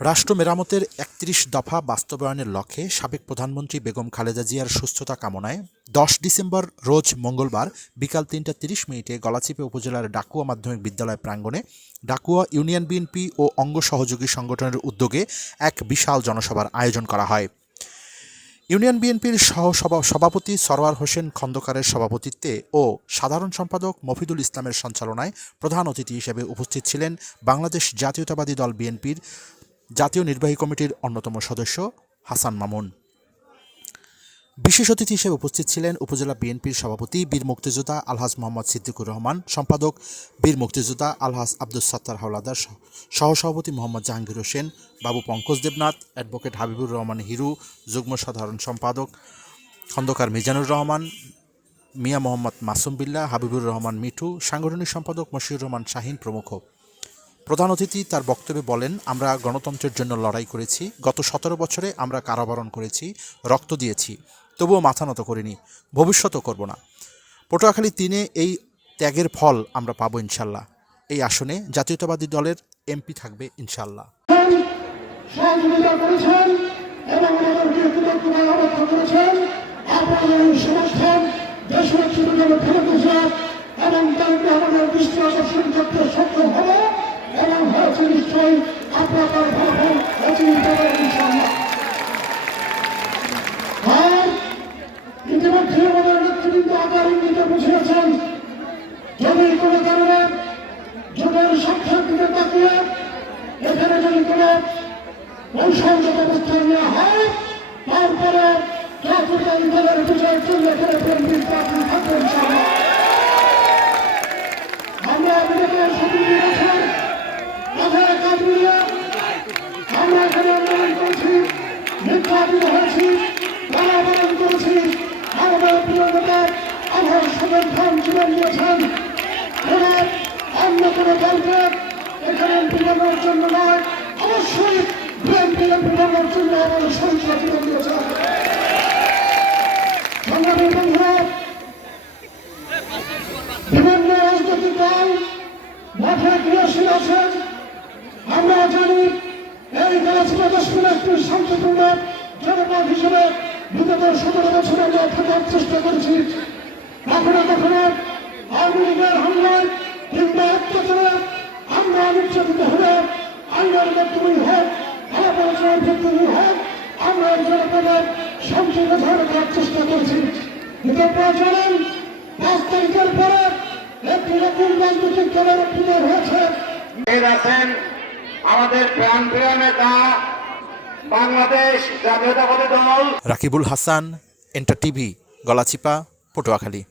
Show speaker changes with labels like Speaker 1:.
Speaker 1: রাষ্ট্র মেরামতের একত্রিশ দফা বাস্তবায়নের লক্ষ্যে সাবেক প্রধানমন্ত্রী বেগম খালেদা জিয়ার সুস্থতা কামনায় দশ ডিসেম্বর রোজ মঙ্গলবার বিকাল তিনটা তিরিশ মিনিটে গলাচিপে উপজেলার ডাকুয়া মাধ্যমিক বিদ্যালয় প্রাঙ্গণে ডাকুয়া ইউনিয়ন বিএনপি ও অঙ্গ সহযোগী সংগঠনের উদ্যোগে এক বিশাল জনসভার আয়োজন করা হয়। ইউনিয়ন বিএনপির সহ সভাপতি সরওয়ার হোসেন খন্দকারের সভাপতিত্বে ও সাধারণ সম্পাদক মফিদুল ইসলামের সঞ্চালনায় প্রধান অতিথি হিসেবে উপস্থিত ছিলেন বাংলাদেশ জাতীয়তাবাদী দল বিএনপির জাতীয় নির্বাহী কমিটির অন্যতম সদস্য হাসান মামুন। বিশেষ অতিথি হিসেবে উপস্থিত ছিলেন উপজেলা বিএনপির সভাপতি বীর মুক্তিযোদ্ধা আলহাজ মোহাম্মদ সিদ্দিকুর রহমান, সম্পাদক বীর মুক্তিযোদ্ধা আলহাজ আব্দুল সত্তার হাওলাদার সহ- সহসভাপতি মোহাম্মদ জাহাঙ্গীর হোসেন, বাবু পঙ্কজ দেবনাথ, অ্যাডভোকেট হাবিবুর রহমান হিরু, যুগ্ম সাধারণ সম্পাদক খন্দকার মিজানুর রহমান, মিয়া মোহাম্মদ মাসুম বিল্লা হাবিবুর রহমান মিঠু, সাংগঠনিক সম্পাদক মশিউর রহমান শাহিন প্রমুখ। প্রধান অতিথি তার বক্তব্যে বলেন, আমরা গণতন্ত্রের জন্য লড়াই করেছি। গত সতেরো বছরে আমরা কারাবরণ করেছি, রক্ত দিয়েছি, তবুও মাথা নত করিনি। ভবিষ্যতও করব না। পটুয়াখালী তিনে এই ত্যাগের ফল আমরা পাবো ইনশাল্লাহ। এই আসনে জাতীয়তাবাদী দলের এমপি থাকবে ইনশাল্লাহ।
Speaker 2: এবং আমাদের হবে। হয়েছে নিশ্চয়ই আপনার ফলাফল অচিন পাবেন ইনশাআল্লাহ আর ইতিমধ্যে আমাদের নেতৃবৃন্দ আকার ইঙ্গিতে বুঝিয়েছেন যদি কোনো কারণে জোটের সংখ্যার দিকে তাকিয়ে এখানে যদি কোনো বৈষম্য ব্যবস্থা নেওয়া হয় তারপরে জাতীয় দলের বিজয় চলে করে বিএনপির থাকবে ইনশাআল্লাহ। আমরা সতেরো বছর মাথায় কাজ মিলিয়ে আমরা এখানে আন্দোলন করেছি নির্যাতিত হয়েছি কারাবরণ করেছি আমাদের প্রিয় নেতা আমার সদর খান জীবন দিয়েছেন এরা অন্য কোনো দলকে এখানে বিভাগের জন্য নয় অবশ্যই বিএনপি জীবন দিয়েছেন সংগ্রামী বন্ধুরা বিভিন্ন রাজনৈতিক দল মাঠে ক্রিয়াশীল আছেন আমরা জানি এই গাছটা একটি শান্তিপূর্ণ জনপদ হিসেবে বিগত সতেরো বছর আমরা থাকার চেষ্টা করেছি। কখনো কখনো আওয়ামী লীগের হামলায় কিংবা অত্যাচারে আমরা নির্যাতিত হলে আইনের মাধ্যমেই হোক আলোচনার ক্ষেত্রেই হোক, আমরা জনপদের বজায় রাখার চেষ্টা করেছি। কিন্তু আপনারা জানেন, পাঁচ তারিখের পরে একটি নতুন রাজনৈতিক দলের উদ্বোধন হয়েছে।
Speaker 3: আমাদের প্রাণ প্রিয় নেতা বাংলাদেশ জাতীয়তাবাদী দল।
Speaker 1: Rakibul Hasan enter TV Galachipa Patuakhali.